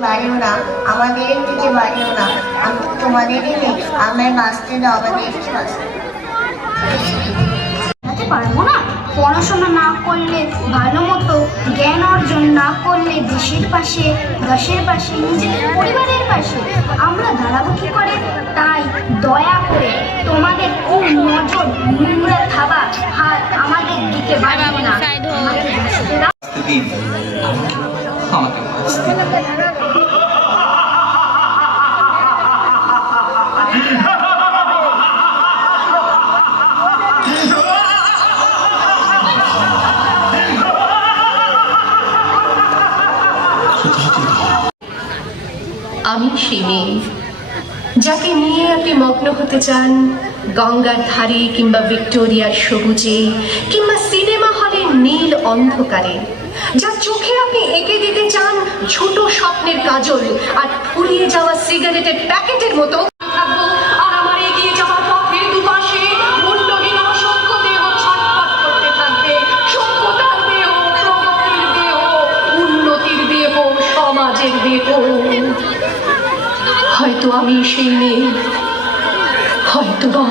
বাড়িও না, আমাদের দিকে বাড়িও না, আমি তোমাদেরই নেই, আমায় বাঁচতে দাও, আমাদের বাঁচতে পারবো না। পড়াশোনা না করলে, ভালো মতো জ্ঞান অর্জন না করলে দেশের পাশে, নিজের পরিবারের পাশে আমরা দাঁড়াবো কি করে? তাই দয়া করে তোমাদের খুব নজর, নোংরা থাবা হাত আমাদের দিকে বাড়িও না। আমাকে বাঁচতে দাও। আমি সেই মেয়ে যাকে নিয়ে আপনি মগ্ন হতে চান গঙ্গার ধারে কিংবা ভিক্টোরিয়ার সবুজে কিংবা সিনেমা হলের নীল অন্ধকারে, যার চোখে আপনি এঁকে দিতে চান ছোট স্বপ্নের কাজল আর ফুরিয়ে যাওয়া সিগারেটের প্যাকেটের মতো। আর আমার এগিয়ে যাওয়ার পথের দুপাশে মুন্ডহীন অসংখ্য দেহ ছটফট করতে থাকবে। সভ্যতার দেহ, প্রগতির দেহ, উন্নতির দেহ, সমাজের দেহ। হয়তো আমি সেই মেয়ে, হয়তো বা